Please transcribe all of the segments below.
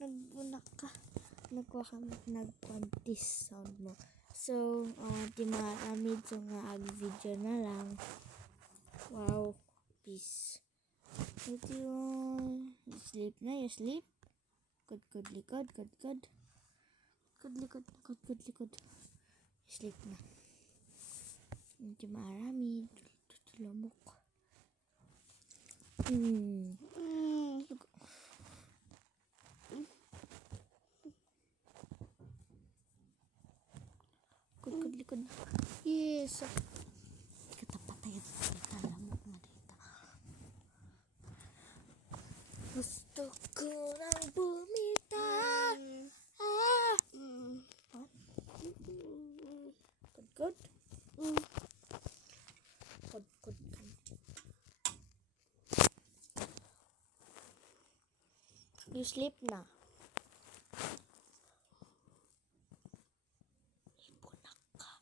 Nagbunak ka. Nagkuha ka nagpantis sound mo. So, di maaramid so nga ag-video na lang. Wow. Peace. Ito yun. You sleep na, you sleep. Good, likod. Good, likod. Sleep na. Hindi maaramid. Tulamok. Good, likod. Yes. Katapatay at talamok na dito. Gusto ko nang bumitaw. Good. Good. You sleep na. Ibunak ka.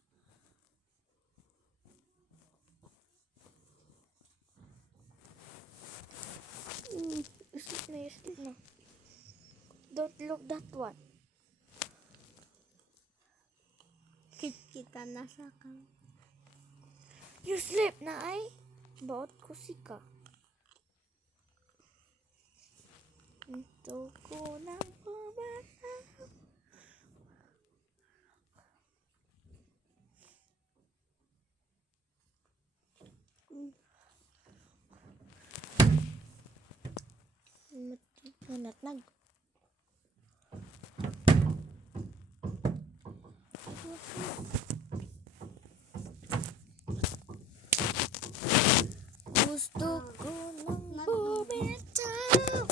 You sleep na. Don't look that one. Kita na sa kang. You sleep na ay. Baot ko sika. Gusto ko nang bumitaw. Natnag. Gusto ko nang bumitaw.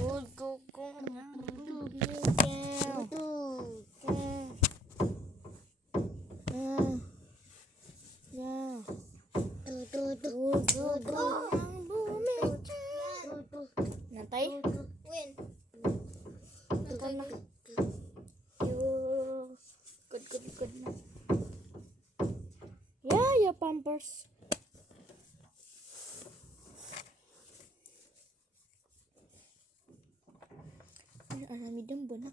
Gusto ko nang bumitaw. Nantay? Win. Good na. Yeah, Pampers. Aramid yung bunak.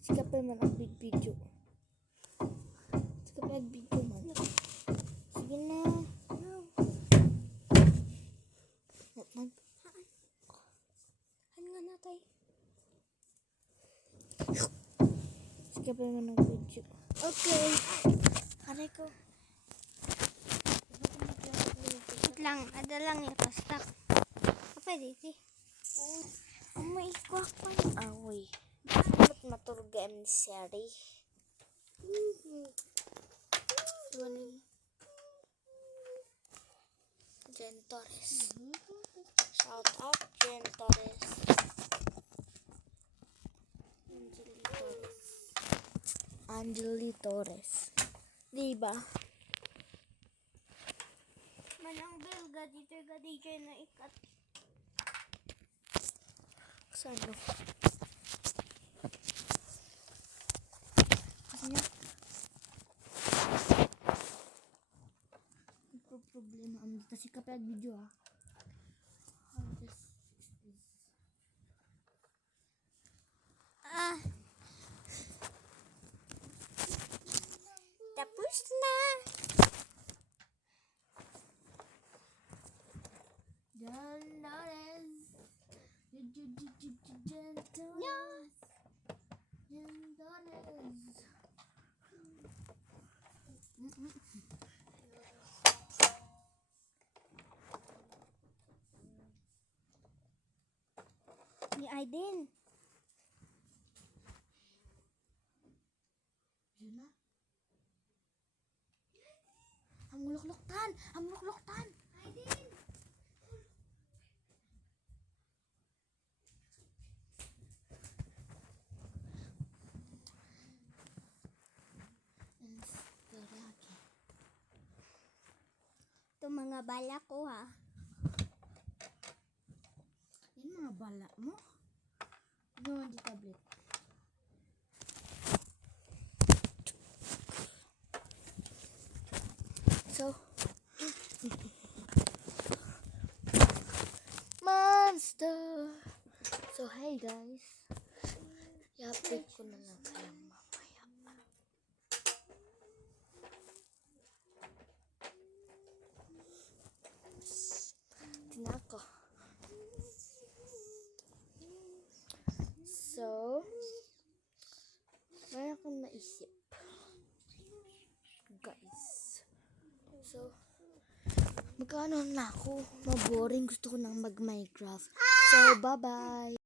Sige pa man ang video. Sige pa video man. Sige na. Ano nga natay? Sige pa man ang video. Okay. Aray ko. Wait lang. Ada lang yung kastak. Apa dito? May ikwak pa yung awi. Ba't maturga ang sari? Jen Torres. Shout out Jen Torres. Angeli Torres. Diba? Manang belga dito na ikat. Saan? Kanya? Problema ang kasi kapag video Tapos na. Ni Aiden. Yun na. Ang lukluktan! Aiden. Ito mga bala ko ha. Yan mga bala mo. Doon di tablet. basta. So, hey guys. I-update ko na lang kayo mamaya. Tinako. So, mayroon akong naisip. Guys. So, magkano na ako? Maboring. Gusto ko nang mag-Minecraft. So, bye-bye.